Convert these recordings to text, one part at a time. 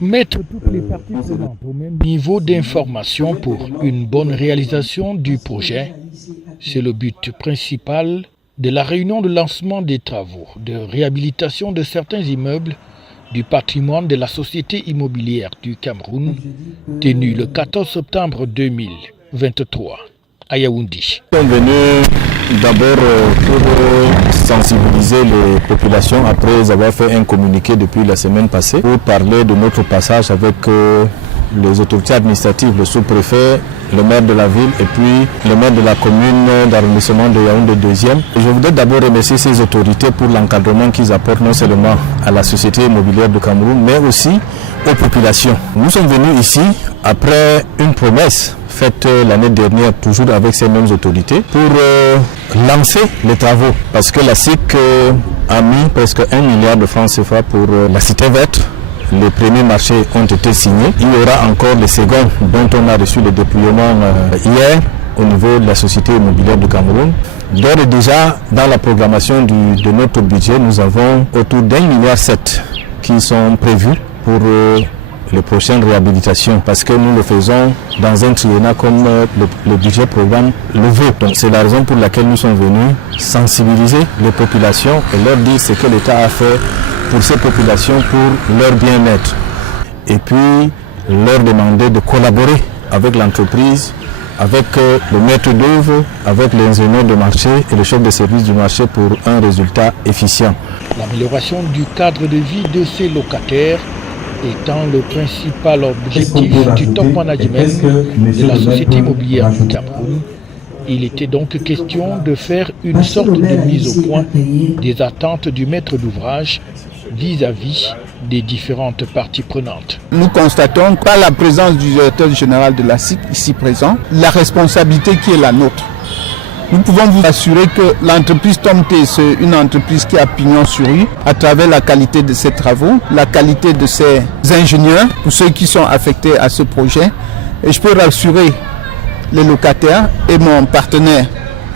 Mettre toutes les parties prenantes au même niveau d'information pour une bonne réalisation du projet, c'est le but principal de la réunion de lancement des travaux de réhabilitation de certains immeubles du patrimoine de la Société immobilière du Cameroun, tenue le 14 septembre 2023 à Yaoundé. Nous sommes venus d'abord pour sensibiliser les populations après avoir fait un communiqué depuis la semaine passée pour parler de notre passage avec les autorités administratives, le sous-préfet, le maire de la ville et puis le maire de la commune d'arrondissement de Yaoundé 2e. Je voudrais d'abord remercier ces autorités pour l'encadrement qu'ils apportent non seulement à la Société immobilière du Cameroun mais aussi aux populations. Nous sommes venus ici après une promesse faite l'année dernière, toujours avec ces mêmes autorités, pour lancer les travaux. Parce que la SIC a mis presque 1 milliard de francs CFA pour la cité verte. Les premiers marchés ont été signés. Il y aura encore les seconds dont on a reçu le déploiement hier au niveau de la Société immobilière du Cameroun. D'ores et déjà, dans la programmation de notre budget, nous avons autour d'1,7 milliard qui sont prévus pour les prochaines réhabilitations, parce que nous le faisons dans un triennat comme le budget programme le veut. Donc c'est la raison pour laquelle nous sommes venus sensibiliser les populations et leur dire ce que l'État a fait pour ces populations, pour leur bien-être. Et puis leur demander de collaborer avec l'entreprise, avec le maître d'œuvre, avec l'ingénieur de marché et le chef de service du marché pour un résultat efficient. L'amélioration du cadre de vie de ces locataires étant le principal objectif du top management de la Société immobilière du Cameroun, il était donc question de faire une sorte de mise au point des attentes du maître d'ouvrage vis-à-vis des différentes parties prenantes. Nous constatons par la présence du directeur général de la SIC ici présent, la responsabilité qui est la nôtre. Nous pouvons vous assurer que l'entreprise Tomte, c'est une entreprise qui a pignon sur rue à travers la qualité de ses travaux, la qualité de ses ingénieurs, pour ceux qui sont affectés à ce projet. Et je peux rassurer les locataires et mon partenaire,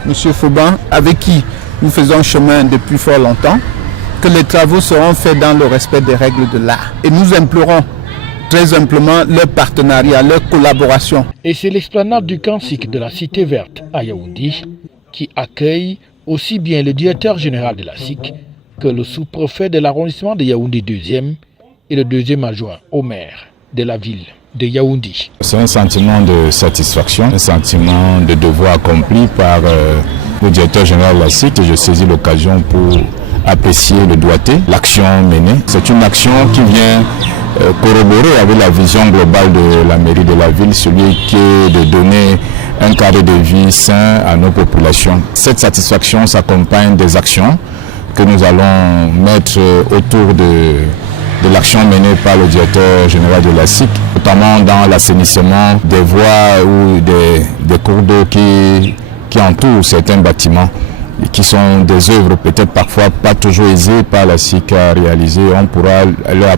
M. Fauban, avec qui nous faisons chemin depuis fort longtemps, que les travaux seront faits dans le respect des règles de l'art. Et nous implorons très simplement leur partenariat, leur collaboration. Et c'est l'esplanade du Kansik de la Cité Verte à Yaoundé qui accueille aussi bien le directeur général de la SIC que le sous-préfet de l'arrondissement de Yaoundé 2e et le deuxième adjoint au maire de la ville de Yaoundé. C'est un sentiment de satisfaction, un sentiment de devoir accompli par le directeur général de la SIC et je saisis l'occasion pour apprécier le doigté, l'action menée. C'est une action qui vient corroborer avec la vision globale de la mairie de la ville, celui qui est de donner un cadre de vie sain à nos populations. Cette satisfaction s'accompagne des actions que nous allons mettre autour de l'action menée par le directeur général de la SIC, notamment dans l'assainissement des voies ou des cours d'eau qui entourent certains bâtiments, qui sont des œuvres peut-être parfois pas toujours aisées par la SIC à réaliser. On pourra leur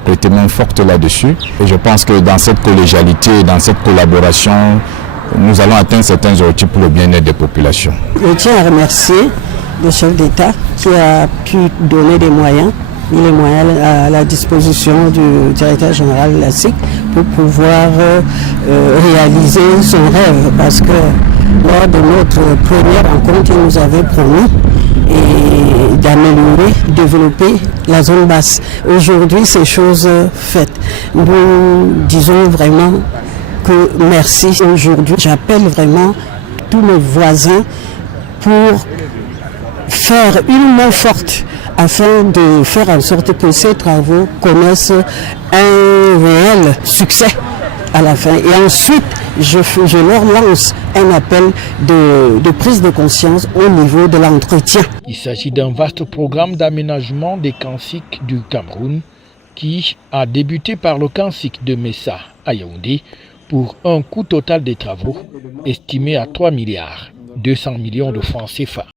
prêter main forte là-dessus. Et je pense que dans cette collégialité, dans cette collaboration, nous allons atteindre certains objectifs pour le bien-être des populations. Je tiens à remercier le chef d'État qui a pu donner des moyens, les moyens à la disposition du directeur général de la SIC pour pouvoir réaliser son rêve, parce que lors de notre première rencontre, il nous avait promis d'améliorer, développer la zone basse. Aujourd'hui, c'est chose faite. Nous disons vraiment que merci. Aujourd'hui, j'appelle vraiment tous mes voisins pour faire une main forte afin de faire en sorte que ces travaux connaissent un réel succès à la fin. Et ensuite, je leur lance un appel de prise de conscience au niveau de l'entretien. Il s'agit d'un vaste programme d'aménagement des Kansiks du Cameroun qui a débuté par le Kansik de Messa à Yaoundé pour un coût total des travaux estimé à 3 milliards 200 millions de francs CFA.